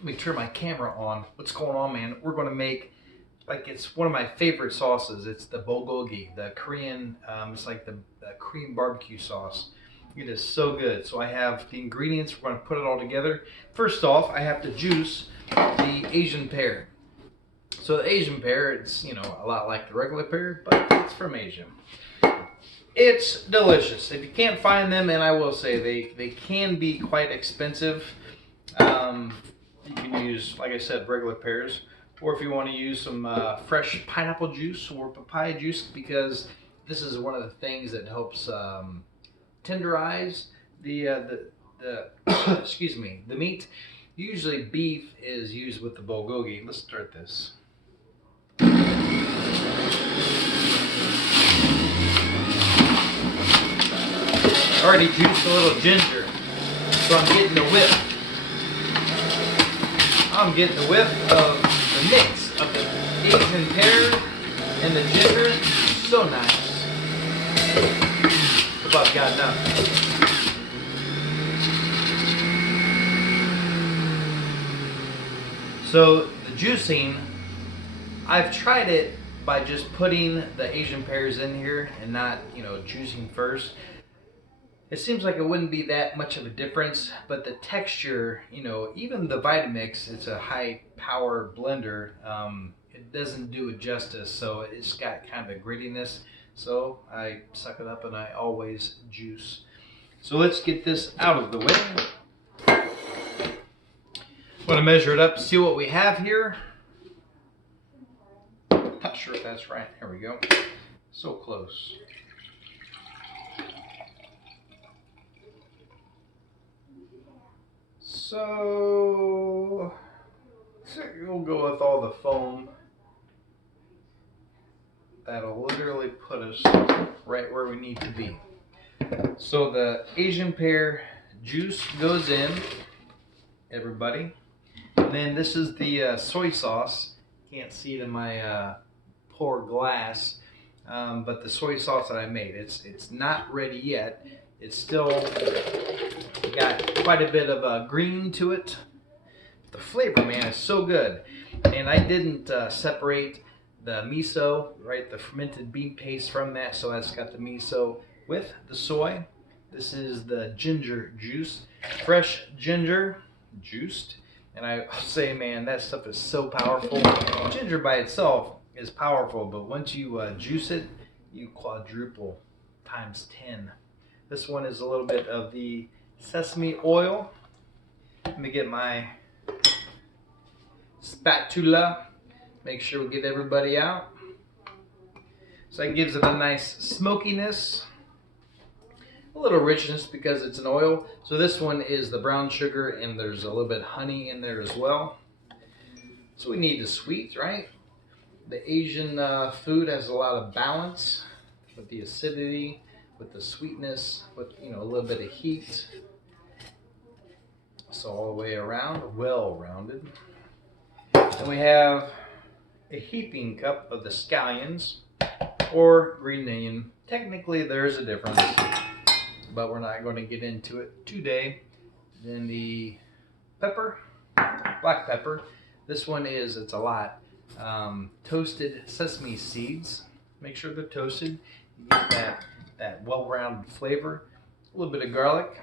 Let me turn my camera on. What's going on, man? We're going to make, like, it's one of my favorite sauces. It's the bulgogi, the Korean, it's like the Korean barbecue sauce. It is so good. So I have the ingredients. We're going to put it all together. First off, I have to juice the Asian pear. So the Asian pear, it's, you know, a lot like the regular pear, but it's from Asia. It's delicious. If you can't find them, and I will say they can be quite expensive. You can use, like I said, regular pears, or if you want to use some fresh pineapple juice or papaya juice, because this is one of the things that helps tenderize the excuse me, the meat. Usually beef is used with the bulgogi. Let's start this. I already juiced a little ginger, so I'm getting the whip. I'm getting the whip of the mix of the Asian pear and the ginger. So nice. What about got enough? So the juicing, I've tried it by just putting the Asian pears in here and not, you know, juicing first. It seems like it wouldn't be that much of a difference, but the texture, you know, even the Vitamix, it's a high power blender, it doesn't do it justice, so it's got kind of a grittiness. So I suck it up and I always juice. So let's get this out of the way. I'm going to measure it up, see what we have here. Not sure if that's right. Here we go. So close. So we'll go with all the foam. That'll literally put us right where we need to be. So the Asian pear juice goes in, everybody. And then this is the soy sauce. Can't see it in my poor glass, but the soy sauce that I made, it's not ready yet. It's still got quite a bit of green to it. The flavor, man, is so good. And I didn't separate the miso, right, the fermented bean paste from that, so it's got the miso with the soy. This is the ginger juice, fresh ginger juiced. And I say, man, that stuff is so powerful. Ginger by itself is powerful, but once you juice it, you quadruple times 10. This one is a little bit of the sesame oil. Let me get my spatula. Make sure we get everybody out. So that gives it a nice smokiness, a little richness because it's an oil. So this one is the brown sugar, and there's a little bit of honey in there as well. So we need the sweet, right? The Asian food has a lot of balance with the acidity, with the sweetness, with, you know, a little bit of heat. So all the way around, well rounded. And we have a heaping cup of the scallions or green onion. Technically there's a difference, but we're not going to get into it today. Then the pepper, black pepper. This one is, it's a lot. Toasted sesame seeds. Make sure they're toasted. You get that well-rounded flavor. A little bit of garlic.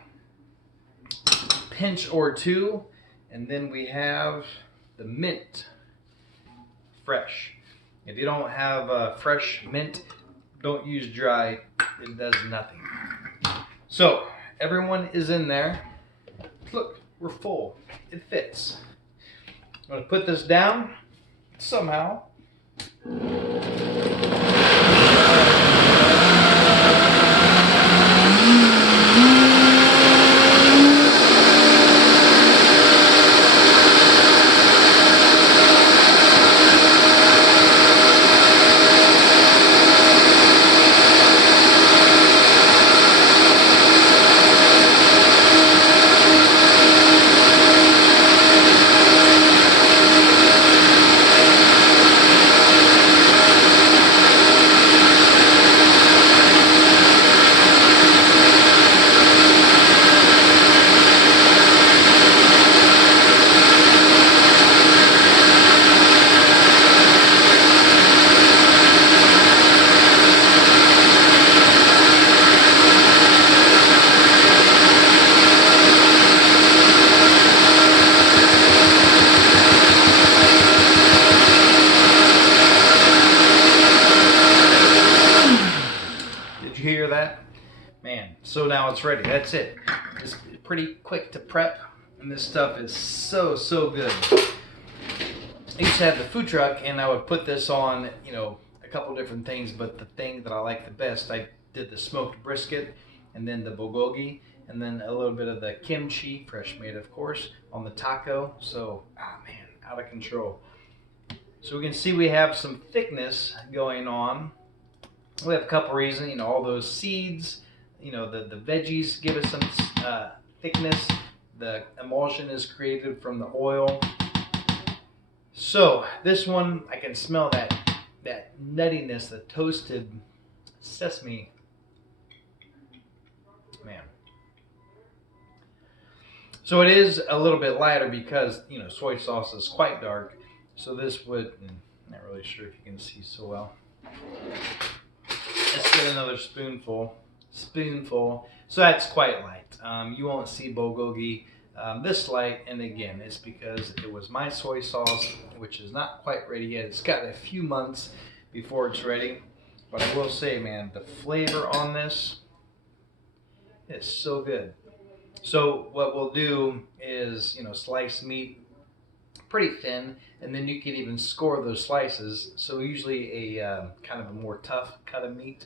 Pinch or two. And then we have the mint. Fresh. If you don't have fresh mint, don't use dry. It does nothing. So everyone is in there. Look, we're full. It fits. I'm going to put this down somehow. it's ready. That's it. It's pretty quick to prep, and this stuff is so good. I used to have the food truck, and I would put this on, you know, a couple different things, but the thing that I like the best, I did the smoked brisket, and then the bulgogi, and then a little bit of the kimchi, fresh made of course, on the taco. So, man, out of control. So we can see we have some thickness going on. We have a couple reasons, you know, all those seeds, you know, the veggies give us some thickness. The emulsion is created from the oil. So this one, I can smell that nuttiness, the toasted sesame. Man. So it is a little bit lighter because, you know, soy sauce is quite dark. So this would, not really sure if you can see so well. Let's get another spoonful. So that's quite light. You won't see bulgogi this light, and again, it's because it was my soy sauce, which is not quite ready yet. It's got a few months before it's ready, but I will say, man, the flavor on this is so good. So what we'll do is, you know, slice meat pretty thin, and then you can even score those slices. So usually a kind of a more tough cut of meat,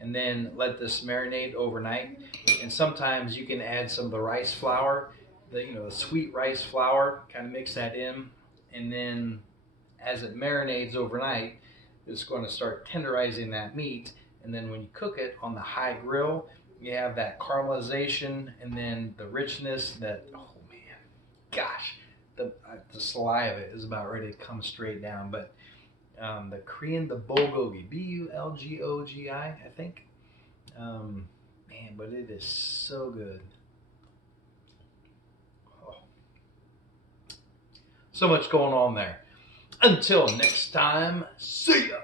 and then let this marinate overnight. And sometimes you can add some of the rice flour, the sweet rice flour, kind of mix that in, and then as it marinates overnight, it's going to start tenderizing that meat. And then when you cook it on the high grill, you have that caramelization, and then the richness that, oh man, gosh, the saliva is about ready to come straight down. But the Korean, the bulgogi, Bulgogi, I think. Man, but it is so good. Oh. So much going on there. Until next time, see ya.